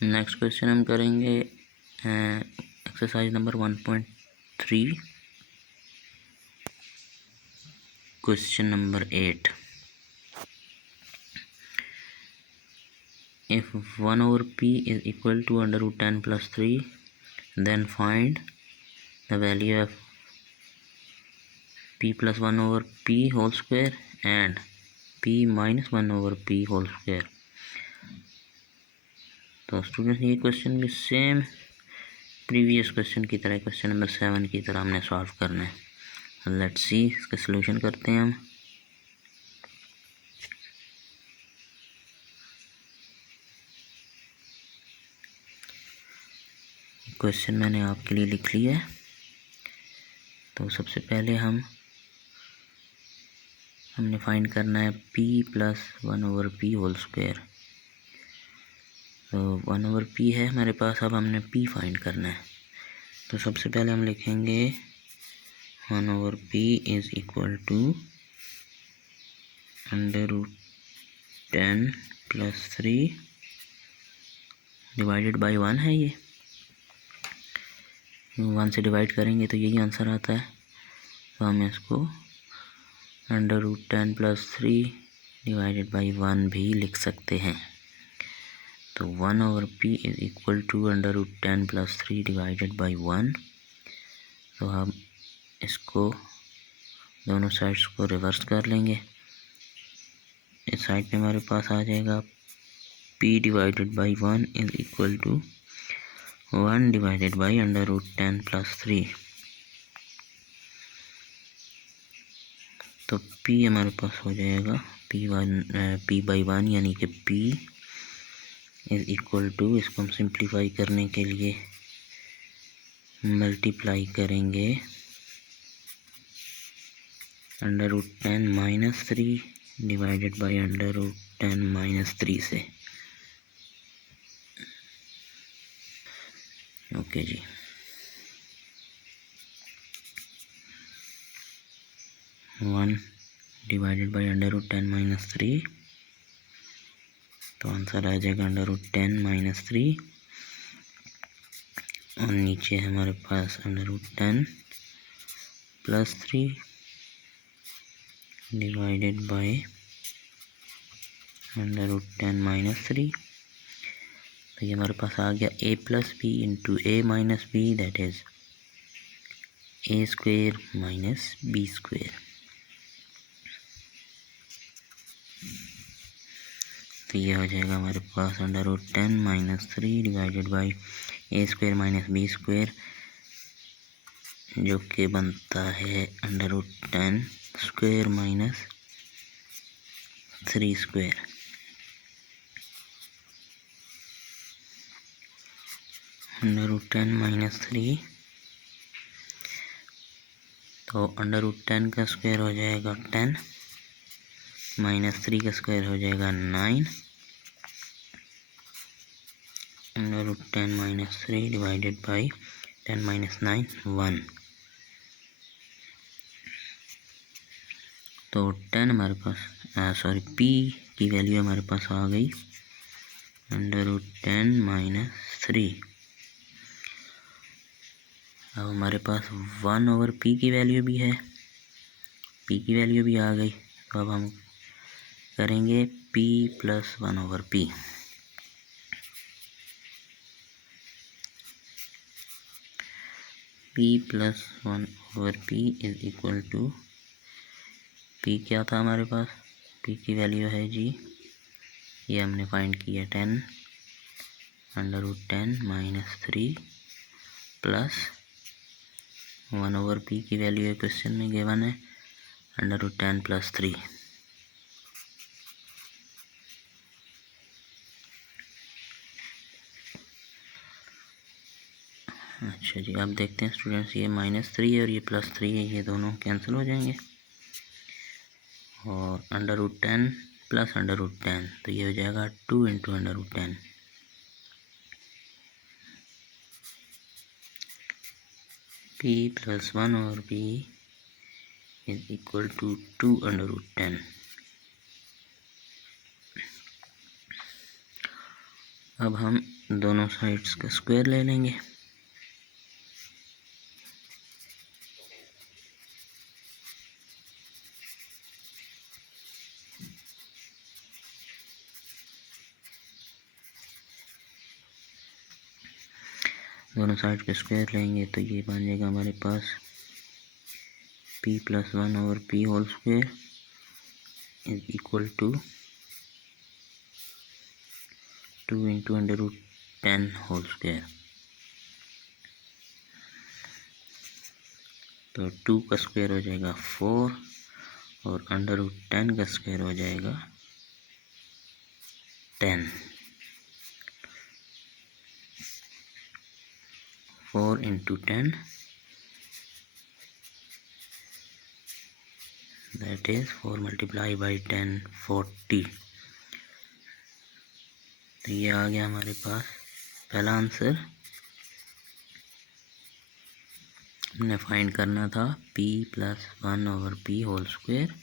Next question हम करेंगे exercise number 1.3 question number 8। If 1 over p is equal to under root 10 plus 3, then find the value of p plus 1 over p whole square and p minus 1 over p whole square। तो students ये question भी same previous question की तरह, question number 7 की तरह हमने solve करना है। लेट्स सी, इसका सलूशन करते हैं हम। क्वेश्चन मैंने आपके लिए लिख लिया है। तो सबसे पहले हमने फाइंड करना है p plus 1 over p whole square. तो 1 ओवर p है हमारे पास, अब हमने p फाइंड करना है। तो सबसे पहले हम लिखेंगे 1 over p is equal to under root 10 plus 3 divided by 1 है। ये 1 से डिवाइड करेंगे तो यही आंसर आता है। तो हम इसको under root 10 plus 3 divided by 1 भी लिख सकते हैं। तो 1 over p is equal to under root 10 plus 3 divided by 1। तो हम इसको दोनों साइड्स को रिवर्स कर लेंगे। इस साइड पे हमारे पास आ जाएगा p divided by 1 is equal to 1 divided by under root 10 plus 3। तो p हमारे पास हो जाएगा p बाई 1 यानी कि p इज़ इक्वल टू, इसको हम सिंप्लीफाई करने के लिए मल्टीप्लाई करेंगे under root 10 minus 3 divided by under root 10 minus 3 से। ओके जी, one divided by under root 10 minus 3, तो आंसर आ जाएगा अंडर रूट 10 माइनस 3। और नीचे हमारे पास under root 10 plus 3 divided by under root 10 minus 3। तो ये हमारे पास आ गया a plus B into A minus B, that is A square minus B square. तो ये हो जाएगा हमारे पास under root 10 minus 3 divided by A square minus B square, जो कि बनता है under root 10 square minus 3 square. Under root 10 minus 3, तो अंडर रूट 10 का स्क्वायर हो जाएगा 10 माइनस 3 का स्क्वायर हो जाएगा 9। Under root 10 minus 3 divided by 10 minus 9 1। तो 10 हमारे पास p की वैल्यू हमारे पास आ गई अंडर रूट 10 माइनस 3। अब हमारे पास 1 ओवर p की वैल्यू भी है, p की वैल्यू भी आ गई। तो अब हम करेंगे p plus 1 over p। p plus 1 over p is equal to, p क्या था हमारे पास, p की वैल्यू है जी, ये हमने फाइंड किया 10 under root 10 minus 3 plus 1 over p की वैल्यू है क्वेश्चन में गिवन है अंडर रूट 10 प्लस 3। अच्छा जी, अब देखते हैं स्टूडेंट्स, ये माइनस 3 है और ये प्लस 3 है, ये दोनों कैंसिल हो जाएंगे। और under root 10 plus under root 10, तो ये हो जाएगा 2 into under root 10। p plus 1 over p is equal to 2 under root 10। अब हम दोनों साइड्स का स्क्वायर ले लेंगे। दोनों साइड का स्क्वायर लेंगे तो ये बन जाएगा हमारे पास p+1/p whole square is equal to 2 into √10 whole square. तो 2 का स्क्वायर हो जाएगा 4 और √10 का स्क्वायर हो जाएगा 10। 4 into 10 that is 4 multiplied by 10 40। तो ये आ गया हमारे पास पहला आंसर। हमने फाइंड करना था p+1/p होल स्क्वायर,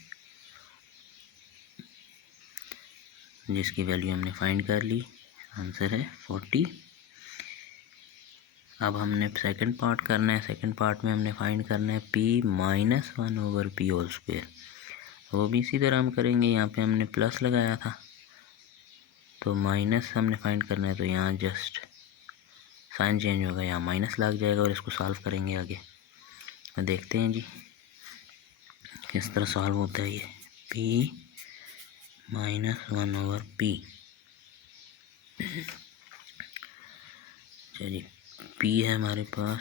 जिसकी वैल्यू हमने फाइंड कर ली। आंसर है 40। अब हमने सेकंड पार्ट करना है। सेकंड पार्ट में हमने फाइंड करना है p-1/p होल स्क्वायर। वो भी इसी तरह हम करेंगे। यहाँ पे हमने प्लस लगाया था तो माइनस हमने फाइंड करना है, तो यहाँ जस्ट साइन चेंज होगा, यहाँ माइनस लग जाएगा और इसको सॉल्व करेंगे आगे। तो देखते हैं जी किस तरह सॉल्व होता है ये p-1/p। चलिए p है हमारे पास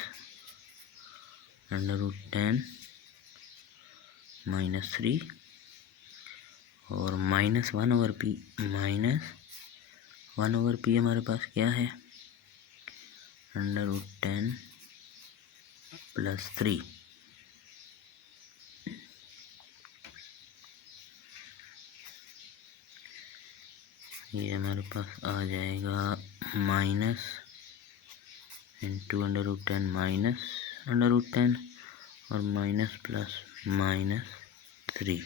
√10 -3 और -1/p हमारे पास क्या है √10 + 3। ये हमारे पास आ जाएगा माइनस इंटू √10 माइनस √10 और माइनस प्लस -3।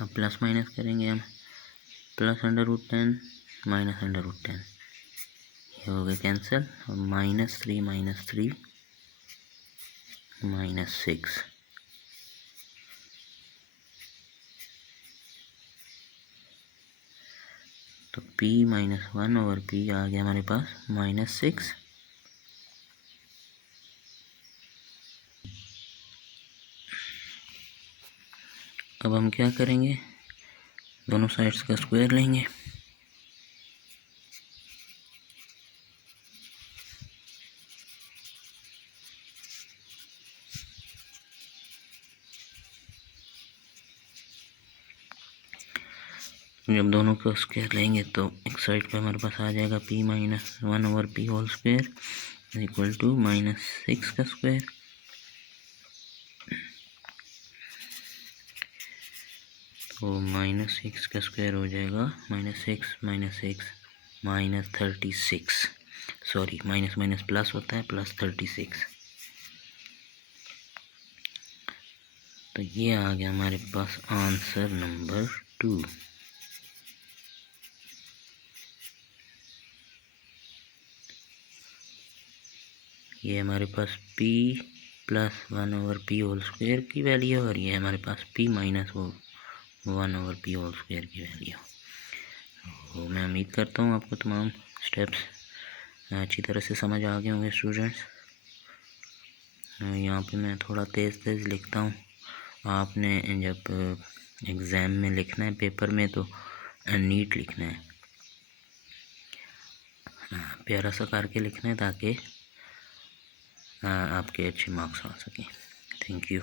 अब प्लस माइनस करेंगे हम, प्लस √10 माइनस √10 ये हो गया कैंसिल और -3 -6। तो p-1/p आ गया हमारे पास -6। अब हम क्या करेंगे, दोनों साइड्स का स्क्वायर लेंगे। जब दोनों का स्क्वायर लेंगे तो एक साइड पे हमारे पास आ जाएगा p-1/p whole square equal to -6 का स्क्वायर। तो -6 का स्क्वायर हो जाएगा -6 -36। सॉरी माइनस प्लस होता है, +36। तो ये आ गया हमारे पास आंसर नंबर 2। ये हमारे पास p+1/p होल स्क्वायर की वैल्यू और ये हमारे पास p-1/p होल स्क्वायर की वैल्यू। तो मैं उम्मीद करता हूँ आपको तमाम स्टेप्स अच्छी तरह से समझ आ गए होंगे स्टूडेंट्स। यहाँ पे मैं थोड़ा तेज़ लिखता हूँ। आपने जब एग्ज़ाम में लिखना है पेपर में तो नीट लिखना है, प्यारा सा करके लिखना है ताकि आपके अच्छे मार्क्स आ सकें। Thank you.